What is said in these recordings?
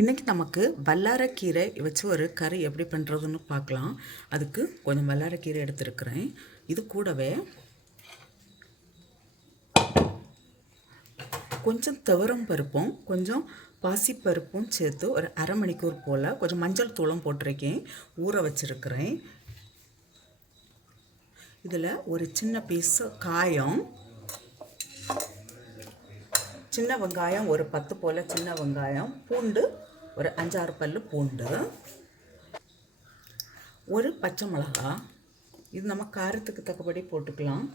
இன்றைக்கி நமக்கு வல்லாரக்கீரை வச்சு ஒரு கறி எப்படி பண்ணுறதுன்னு பார்க்கலாம். அதுக்கு கொஞ்சம் வல்லாரக்கீரை எடுத்துருக்கிறேன். இது கூடவே கொஞ்சம் துவரம் பருப்பும் கொஞ்சம் பாசிப்பருப்பும் சேர்த்து ஒரு அரை மணிக்கூர் போல் கொஞ்சம் மஞ்சள் தூளும் போட்டிருக்கேன், ஊற வச்சுருக்கிறேன். இதில் ஒரு சின்ன பீஸ் காயம், சின்ன வெங்காயம் ஒரு 10 போல் சின்ன வெங்காயம், பூண்டு ஒரு 5-6 பல்லு பூண்டு, ஒரு பச்சை மிளகாய், இது நம்ம காரத்துக்கு தக்கபடி போட்டுக்கலாம்.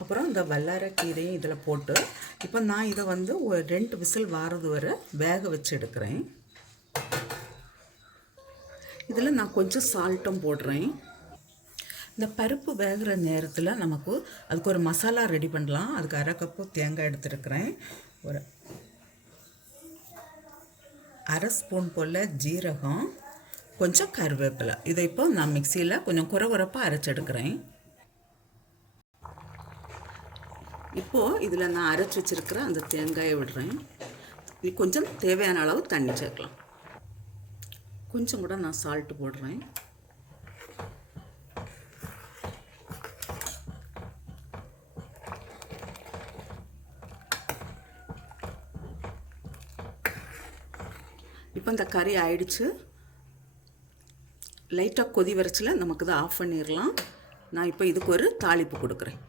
அப்புறம் இந்த வல்லாரக்கீரையும் இதில் போட்டு இப்போ நான் இதை ஒரு 2 விசில் வாரது வரை வேக வச்சு எடுக்கிறேன். இதில் நான் கொஞ்சம் சால்ட்டும் போடுறேன். இந்த பருப்பு வேகிற நேரத்தில் நமக்கு அதுக்கு ஒரு மசாலா ரெடி பண்ணலாம். அதுக்கு 1/2 கப்பு தேங்காய் எடுத்துருக்கிறேன், ஒரு 1/2 ஸ்பூன் போல் ஜீரகம், கொஞ்சம் கருவேப்பிலை. இதை இப்போ நான் மிக்சியில் கொஞ்சம் குறகுறப்பாக அரைச்செடுக்கிறேன். இப்போது இதில் நான் அரைச்சி வச்சுருக்கிற அந்த தேங்காயை விடுறேன். இது கொஞ்சம் தேவையான அளவு தண்ணி சேர்க்கலாம். கொஞ்சம் கூட நான் சால்ட்டு போடுறேன். இப்போ இந்த கறி ஆயிடுச்சு. லைட்டாக கொதி வரைச்சில் நமக்கு இதை ஆஃப் பண்ணிடலாம். நான் இப்போ இதுக்கு ஒரு தாளிப்பு கொடுக்குறேன்.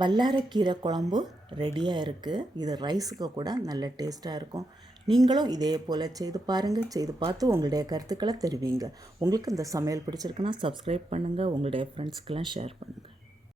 வல்லாரக்கீரை குழம்பு ரெடியாக இருக்குது. இது ரைஸுக்கு கூட நல்ல டேஸ்ட்டாக இருக்கும். நீங்களும் இதே போல் செய்து பாருங்கள். செய்து பார்த்து உங்களுடைய கருத்துக்களை தெரிவிங்க. உங்களுக்கு இந்த சமையல் பிடிச்சிருக்குன்னா சப்ஸ்கிரைப் பண்ணுங்கள், உங்களுடைய ஃப்ரெண்ட்ஸ்க்கெல்லாம் ஷேர் பண்ணுங்கள்.